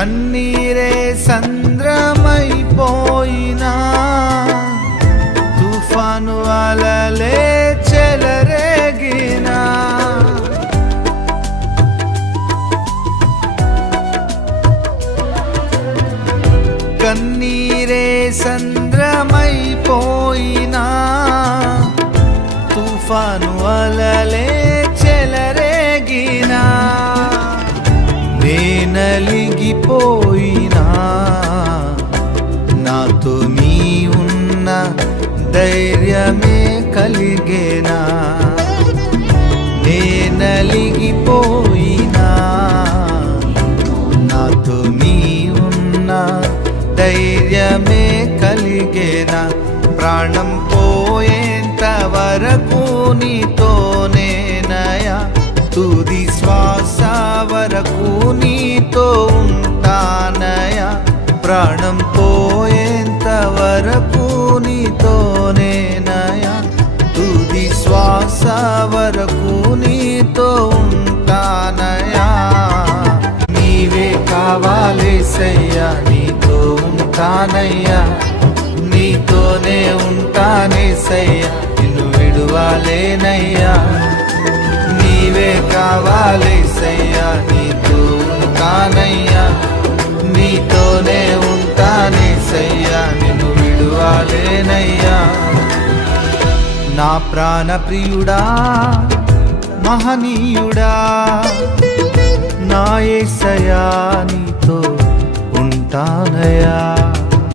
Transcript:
కన్నీరే సంద్రమైపోయినా, తుఫాను అలలే చెలరేగినా, కన్నీరే సంద్రమైపోయినా, తుఫాను అలలే చెలరేగినా, నేనలిగిపోయినా, నాతో నీ ఉన్న ధైర్యమే కలిగేనా. నేనలిగిపోయినా, నాతో నీ ఉన్న ధైర్యమే కలిగేనా. ప్రాణం పోయేంత వరకు నీతోనేనయా, తుది శ్వాస వరకు నీతో ఉంటానయా. ప్రాణం పోయేంత వరకు నీతోనేనయా, తుది శ్వాస వరకు నీతో ఉంటానయా. నీవే కావాలేసయ్యా, నీతో ఉంటానయ్యా, నీతోనే ఉంటానేసయ్యా, నిన్ను విడువాలేనయ్యా. నీవే కావాలేసయ్యా, నీతో ఉంటానయ్యా, నీతోనే ఉంటానేసయ్యా, నిన్ను విడువాలేనయ్యా. నా ప్రాణ ప్రియుడా, మహనీయుడా, నా యేసయ్యా, నీతో ఉంటానయ్యా.